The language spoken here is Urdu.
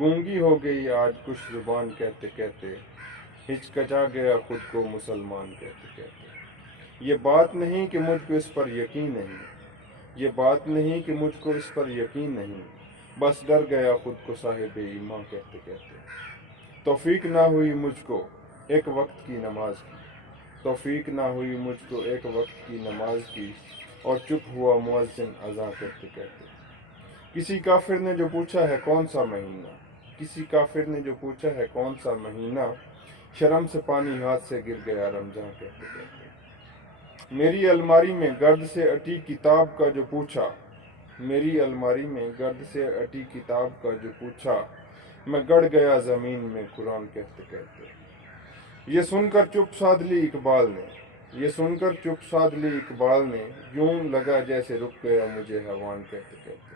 گونگی ہو گئی آج کچھ زبان کہتے کہتے، ہچکچا گیا خود کو مسلمان کہتے کہتے۔ یہ بات نہیں کہ مجھ کو اس پر یقین نہیں، یہ بات نہیں کہ مجھ کو اس پر یقین نہیں، بس ڈر گیا خود کو صاحب ایمان کہتے کہتے۔ توفیق نہ ہوئی مجھ کو ایک وقت کی نماز کی، توفیق نہ ہوئی مجھ کو ایک وقت کی نماز کی، اور چپ ہوا مؤذن اذاں کہتے کہتے۔ کسی کافر نے جو پوچھا ہے کون سا مہینہ، کسی کافر نے جو پوچھا ہے کون سا مہینہ، شرم سے پانی ہاتھ سے گر گیا رمضان کہتے کہتے۔ میری الماری میں گرد سے اٹی کتاب کا جو پوچھا، میری الماری میں گرد سے اٹی کتاب کا جو پوچھا، میں گڑ گیا زمین میں قرآن کہتے کہتے۔ یہ سن کر چپ سادھ لی اقبال نے، یہ سن کر چپ سادھ لی اقبال نے، یوں لگا جیسے رک گیا مجھے ہوان کہتے کہتے۔